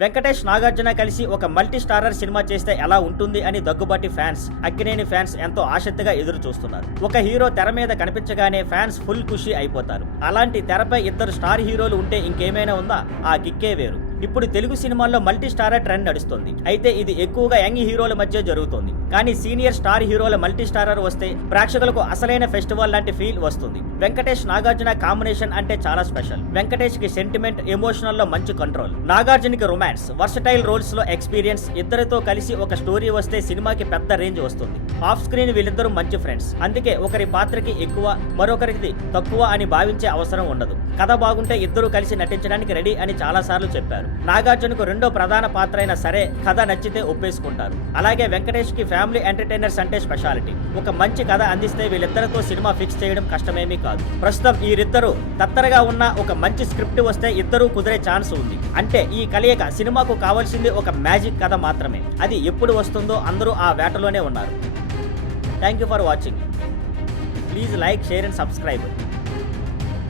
వెంకటేష్ నాగార్జున కలిసి ఒక multi starrer cinema చేస్తే ఎలా ఉంటుంది అని దగ్గుబాటి ఫ్యాన్స్, అక్కినేని ఫ్యాన్స్ ఎంతో ఆసక్తిగా ఎదురు చూస్తున్నారు. ఒక హీరో తెర మీద కనిపించగానే ఫ్యాన్స్ ఫుల్ ఖుషి అయిపోతారు. అలాంటి తెరపై ఇద్దరు స్టార్ హీరోలు ఉంటే ఇంకేమైనా ఉందా? ఆ కిక్కే వేరు. ఇప్పుడు తెలుగు సినిమాల్లో మల్టీ స్టారర్ ట్రెండ్ నడుస్తుంది. అయితే ఇది ఎక్కువగా యంగ్ హీరోల మధ్య జరుగుతుంది. కానీ సీనియర్ స్టార్ హీరోల మల్టీ స్టారర్ వస్తే ప్రేక్షకులకు అసలైన ఫెస్టివల్ లాంటి ఫీల్ వస్తుంది. వెంకటేష్ నాగార్జున కాంబినేషన్ అంటే చాలా స్పెషల్. వెంకటేష్ కి సెంటిమెంట్, ఎమోషనల్ లో మంచి కంట్రోల్, నాగార్జునకి రొమాన్స్, వర్సటైల్ రోల్స్ లో ఎక్స్పీరియన్స్. ఇద్దరితో కలిసి ఒక స్టోరీ వస్తే సినిమాకి పెద్ద రేంజ్ వస్తుంది. ఆఫ్ స్క్రీన్ వీళ్ళిద్దరూ మంచి ఫ్రెండ్స్. అందుకే ఒకరి పాత్రకి ఎక్కువ, మరొకరికి తక్కువ అని భావించే అవసరం ఉండదు. కథ బాగుంటే ఇద్దరు కలిసి నటించడానికి రెడీ అని చాలా సార్లు చెప్పారు. నాగార్జునకు రెండో ప్రధాన పాత్ర అయినా సరే కథ నచ్చితే ఒప్పేసుకుంటారు. అలాగే వెంకటేష్ కి ఫ్యామిలీ ఎంటర్టైనర్స్ అంటే స్పెషాలిటీ. ఒక మంచి కథ అందిస్తే వీళ్ళిద్దరితో సినిమా ఫిక్స్ చేయడం కష్టమేమీ కాదు. ప్రస్తుతం వీరిద్దరూ తత్తరగా ఉన్న ఒక మంచి స్క్రిప్ట్ వస్తే ఇద్దరూ కుదిరే ఛాన్స్ ఉంది. అంటే ఈ కలయిక సినిమాకు కావాల్సింది ఒక మ్యాజిక్ కథ మాత్రమే. అది ఎప్పుడు వస్తుందో అందరూ ఆ వేటలోనే ఉన్నారు. Thank you for watching. Please like, share and subscribe.